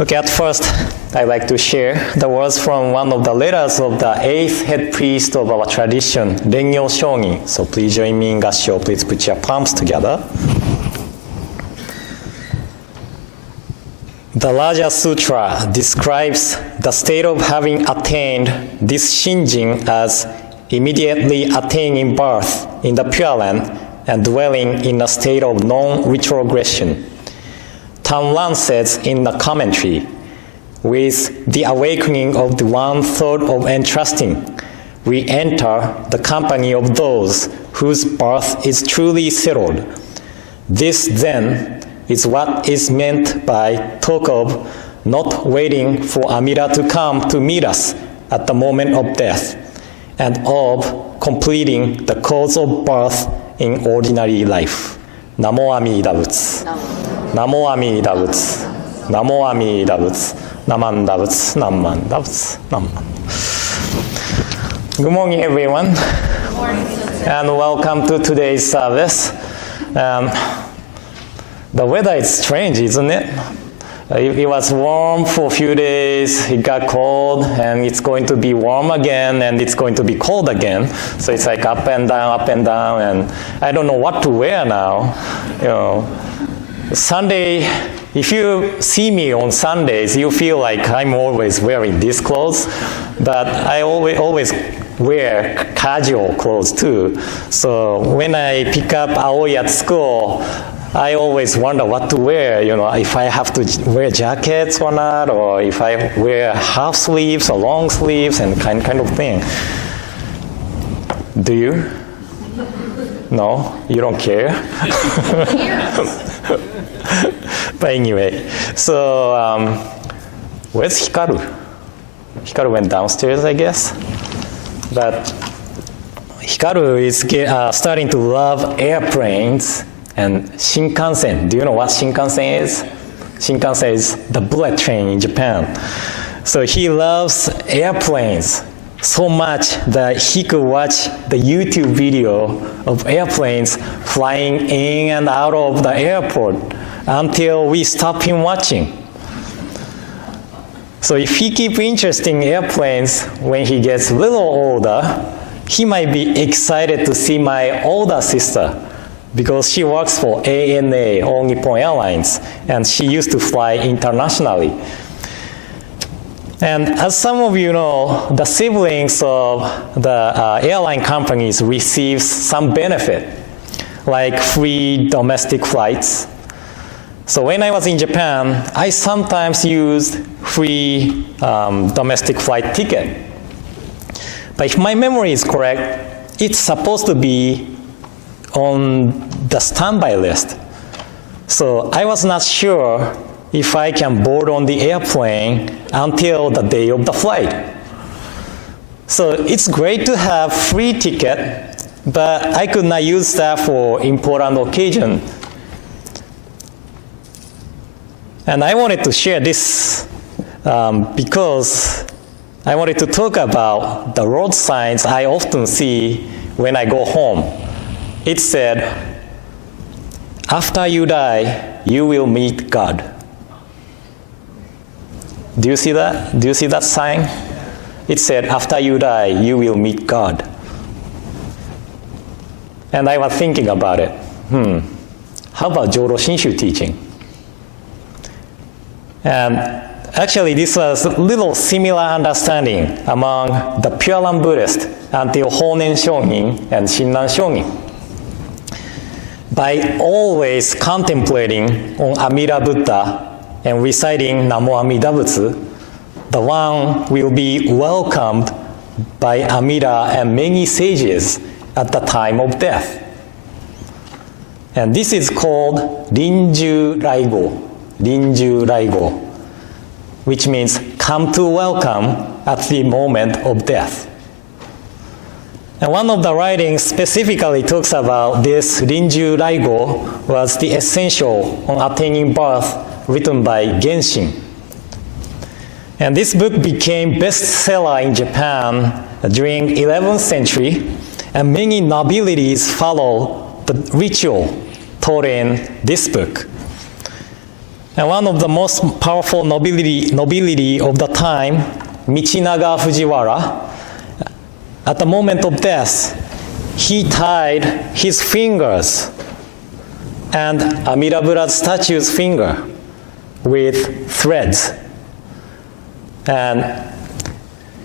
Okay, at first, I'd like to share the words from one of the letters of the 8th head priest of our tradition, Rengyo Shogin. So please join me in Gassho. Please put your palms together. The Raja Sutra describes the state of having attained this Shinjin as immediately attaining birth in the Pure Land and dwelling in a state of non-retrogression. Tanran says in the commentary, with the awakening of the 1/3 of entrusting, we enter the company of those whose birth is truly settled. This then is what is meant by talk of not waiting for Amida to come to meet us at the moment of death, and of completing the cause of birth in ordinary life. Namo Amida Butsu. Namo Amida Butsu. Namo Amida Butsu. Namanda Butsu. Namanda Butsu. Namanda. Good morning, everyone. Good morning. And welcome to today's service. The weather is strange, isn't it? It was warm for a few days, it got cold, and it's going to be warm again, and it's going to be cold again. So it's like up and down, and I don't know what to wear now. You know, Sunday, if you see me on Sundays, you feel like I'm always wearing these clothes, but I always wear casual clothes too. So when I pick up Aoi at school, I always wonder what to wear, you know, if I have to wear jackets or not, or if I wear half sleeves or long sleeves and kind of thing. Do you? No? You don't care? But anyway, so where's Hikaru? Hikaru went downstairs, I guess. But Hikaru is starting to love airplanes and Shinkansen. Do you know what Shinkansen is? Shinkansen is the bullet train in Japan. So he loves airplanes so much that he could watch the YouTube video of airplanes flying in and out of the airport until we stop him watching. So if he keeps interested in airplanes when he gets a little older, he might be excited to see my older sister, because she works for ANA, All Nippon Airlines, and she used to fly internationally. And as some of you know, the siblings of the airline companies receive some benefit, like free domestic flights. So when I was in Japan, I sometimes used free domestic flight ticket. But if my memory is correct, it's supposed to be on the standby list. So I was not sure if I can board on the airplane until the day of the flight. So it's great to have free ticket, but I could not use that for important occasion. And I wanted to share this because I wanted to talk about the road signs I often see when I go home. It said, after you die, you will meet God. Do you see that? Do you see that sign? It said, after you die, you will meet God. And I was thinking about it. How about Jodo Shinshu teaching? And actually, this was a little similar understanding among the Pure Land Buddhists until Honen Shogin and Shinran Shogin. By always contemplating on Amida Buddha and reciting Namo Amida Butsu, the one will be welcomed by Amida and many sages at the time of death. And this is called Rinju Raigo, Rinju Raigo, which means come to welcome at the moment of death. And one of the writings specifically talks about this Rinju Raigo was the essential on attaining birth written by Genshin. And this book became bestseller in Japan during 11th century, and many nobilities follow the ritual taught in this book. And one of the most powerful nobility of the time, Michinaga Fujiwara, at the moment of death, he tied his fingers and Amida-Buddha's statue's finger with threads. And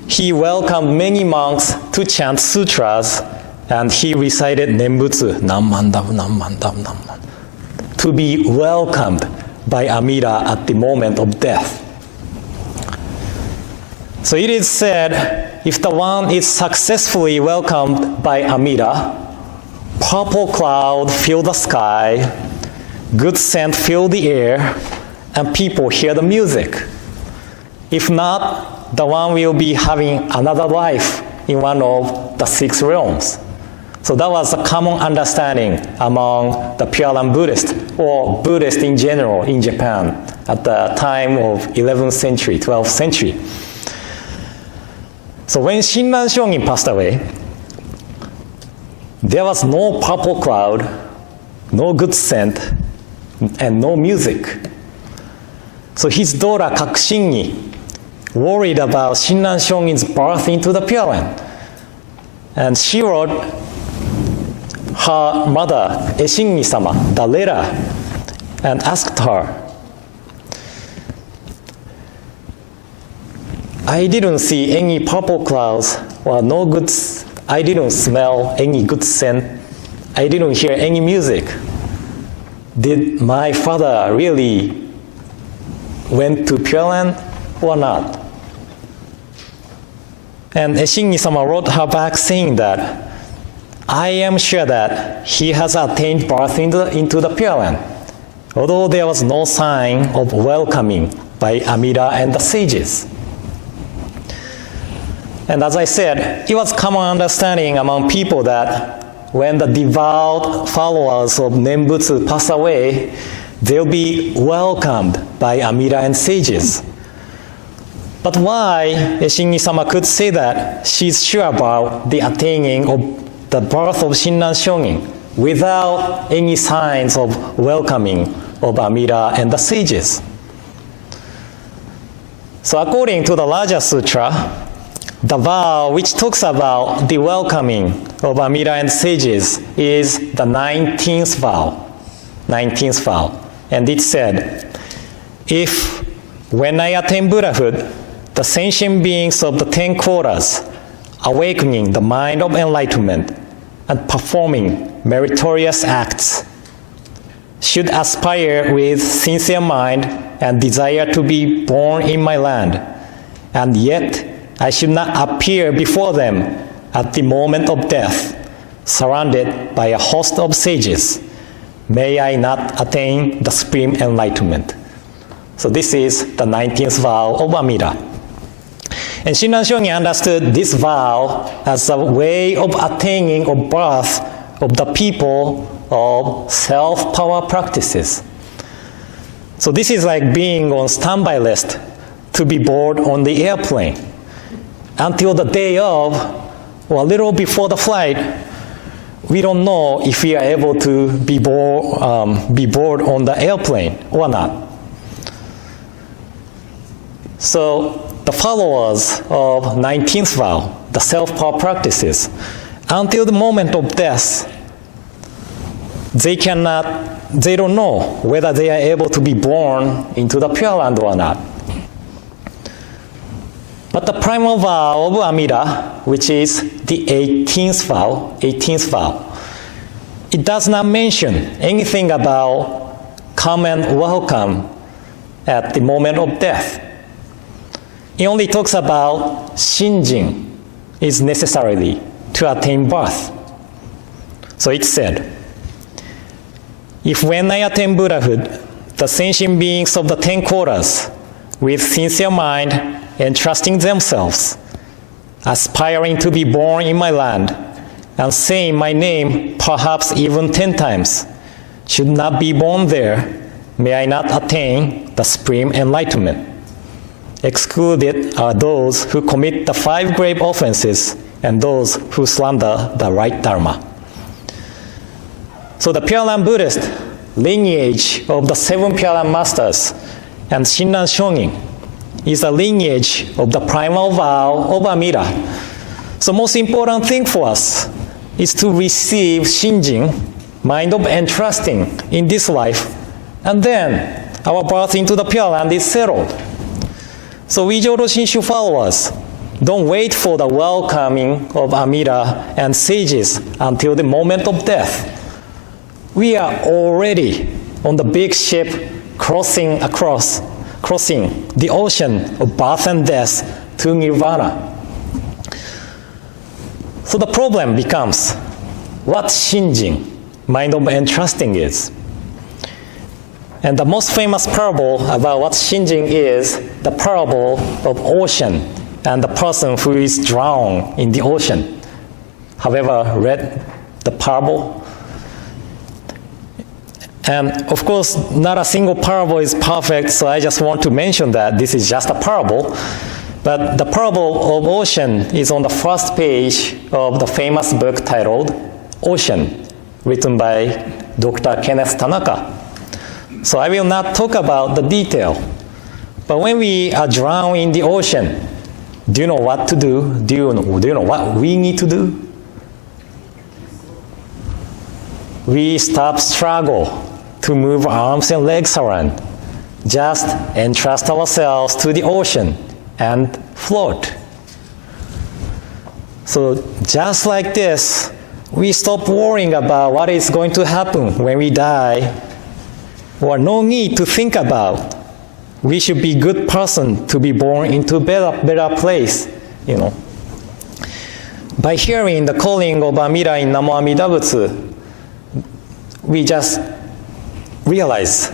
he welcomed many monks to chant sutras, and he recited Nembutsu, Nammandabu, Nammandabu, Namman, to be welcomed by Amida at the moment of death. So it is said, if the one is successfully welcomed by Amida, purple cloud fill the sky, good scent fill the air, and people hear the music. If not, the one will be having another life in one of the 6 realms. So that was a common understanding among the Pure Land Buddhists, or Buddhists in general in Japan at the time of 11th century, 12th century. So when Shinran Shongin passed away, there was no purple cloud, no good scent, and no music. So his daughter Kakushingi worried about Shinran Shongin's birth into the Pure Land. And she wrote her mother, Eshingi-sama, the letter, and asked her, I didn't see any purple clouds or no good, I didn't smell any good scent, I didn't hear any music. Did my father really went to Pure Land or not? And Eshingi-sama wrote her back saying that, I am sure that he has attained birth into the Pure Land, although there was no sign of welcoming by Amida and the sages. And as I said, it was common understanding among people that when the devout followers of Nembutsu pass away, they'll be welcomed by Amida and sages. But why Eshingi-sama could say that she's sure about the attaining of the birth of Shinran Shongin without any signs of welcoming of Amida and the sages? So according to the larger sutra, the vow which talks about the welcoming of Amida and sages is the 19th vow. 19th vow. And it said, if when I attain Buddhahood, the sentient beings of the 10 quarters, awakening the mind of enlightenment and performing meritorious acts, should aspire with sincere mind and desire to be born in my land, and yet I should not appear before them at the moment of death, surrounded by a host of sages. May I not attain the supreme enlightenment. So this is the 19th vow of Amida. And Shinran Shongin understood this vow as a way of attaining of birth of the people of self-power practices. So this is like being on standby list to be board on the airplane. Until the day of, or a little before the flight, we don't know if we are able to be board on the airplane or not. So the followers of 19th vow, the self-power practices, until the moment of death, they don't know whether they are able to be born into the Pure Land or not. But the primal vow of Amida, which is the 18th vow, it does not mention anything about come and welcome at the moment of death. It only talks about shinjin is necessarily to attain birth. So it said, if when I attain Buddhahood, the sentient beings of the 10 quarters, with sincere mind and trusting themselves, aspiring to be born in my land, and saying my name perhaps even 10 times, should not be born there, may I not attain the supreme enlightenment. Excluded are those who commit the 5 grave offenses and those who slander the right Dharma. So the Pure Land Buddhists lineage of the seven Pure Masters, and Shinran Shonin is a lineage of the primal vow of Amida. So most important thing for us is to receive Shinjin, mind of entrusting in this life, and then our birth into the Pure Land is settled. So we Jodo Shinshu followers don't wait for the welcoming of Amida and sages until the moment of death. We are already on the big ship crossing the ocean of birth and death to Nirvana. So the problem becomes what Shinjin, mind of entrusting, is. And the most famous parable about what Shinjin is the parable of ocean and the person who is drowned in the ocean. Have you ever read the parable? And of course, not a single parable is perfect, so I just want to mention that this is just a parable. But the parable of ocean is on the first page of the famous book titled Ocean, written by Dr. Kenneth Tanaka. So I will not talk about the detail. But when we are drowned in the ocean, do you know what to do? Do you know what we need to do? We stop struggle to move arms and legs around. Just entrust ourselves to the ocean and float. So just like this, we stop worrying about what is going to happen when we die, or no need to think about. We should be good person to be born into a better place, you know. By hearing the calling of Amida in Namo Amida Butsu, we just realize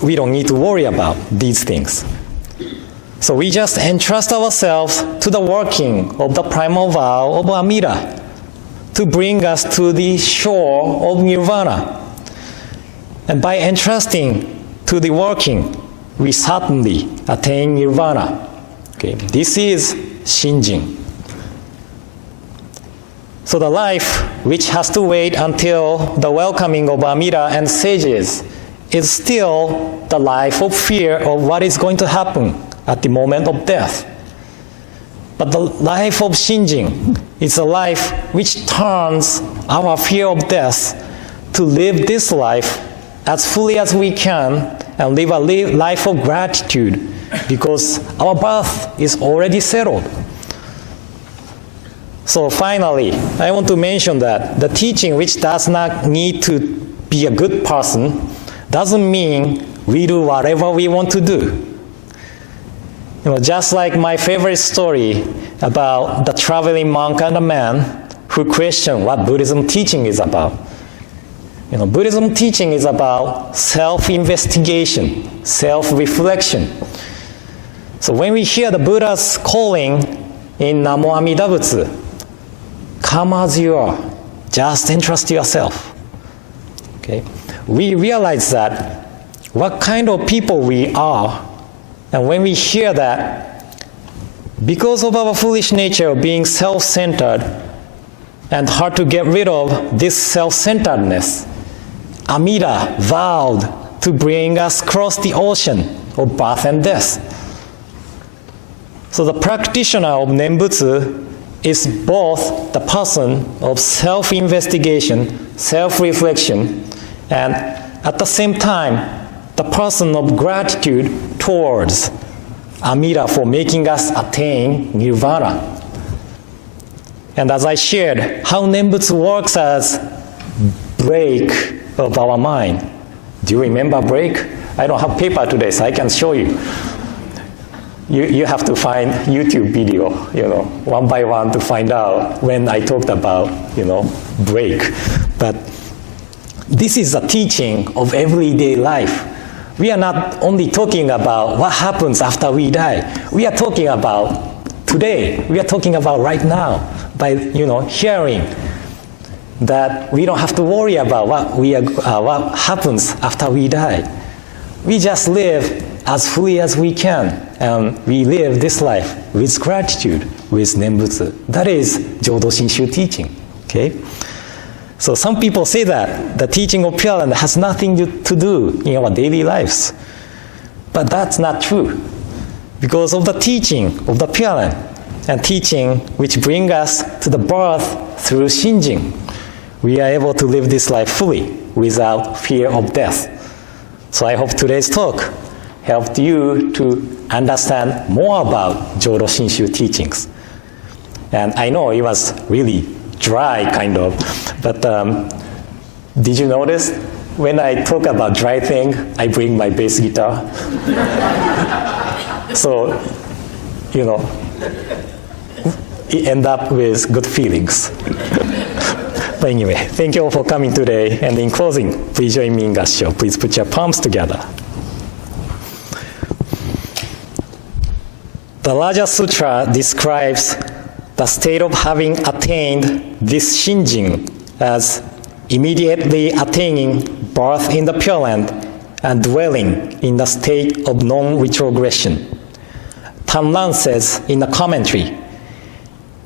we don't need to worry about these things. So we just entrust ourselves to the working of the primal vow of Amida to bring us to the shore of Nirvana. And by entrusting to the working, we certainly attain Nirvana. Okay, this is Shinjin. So the life which has to wait until the welcoming of Amida and sages is still the life of fear of what is going to happen at the moment of death. But the life of Shinjin is a life which turns our fear of death to live this life as fully as we can and live a life of gratitude because our birth is already settled. So finally, I want to mention that the teaching which does not need to be a good person doesn't mean we do whatever we want to do. You know, just like my favorite story about the traveling monk and the man who questioned what Buddhism teaching is about. You know, Buddhism teaching is about self-investigation, self-reflection. So when we hear the Buddha's calling in Namo Amida Butsu, come as you are, just entrust yourself. Okay? We realize that what kind of people we are, and when we hear that, because of our foolish nature of being self-centered and hard to get rid of this self-centeredness, Amida vowed to bring us across the ocean of birth and death. So the practitioner of Nembutsu is both the person of self-investigation, self-reflection, and at the same time, the person of gratitude towards Amida for making us attain Nirvana. And as I shared, how Nembutsu works as break of our mind. Do you remember break? I don't have paper today, so I can show you. You have to find YouTube video, you know, one by one to find out when I talked about, you know, break. But this is a teaching of everyday life. We are not only talking about what happens after we die. We are talking about today. We are talking about right now by, you know, hearing that we don't have to worry about what happens after we die. We just live as fully as we can, and we live this life with gratitude, with Nembutsu. That is Jodo Shinshu teaching. Okay? So some people say that the teaching of Pure Land has nothing to do in our daily lives. But that's not true. Because of the teaching of the Pure Land and teaching which bring us to the birth through Shinjin, we are able to live this life fully without fear of death. So I hope today's talk helped you to understand more about Jodo Shinshu teachings. And I know it was really dry, kind of, but did you notice when I talk about dry thing, I bring my bass guitar? So, you know, it end up with good feelings. But anyway, thank you all for coming today. And in closing, please join me in Gassho. Please put your palms together. The Raja Sutra describes the state of having attained this Shinjin as immediately attaining birth in the Pure Land and dwelling in the state of non-retrogression. Tanran says in the commentary,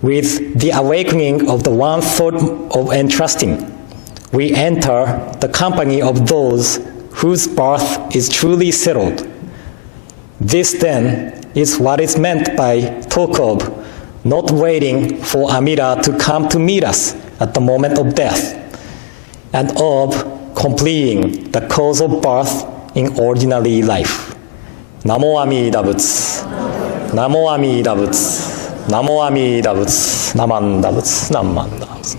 with the awakening of the one thought of entrusting, we enter the company of those whose birth is truly settled. This then is what is meant by talk of not waiting for Amida to come to meet us at the moment of death, and of completing the cause of birth in ordinary life. Namo Amida Butsu. Namo Amida Butsu. Namo Amida Butsu. Namanda Butsu. Namanda Butsu.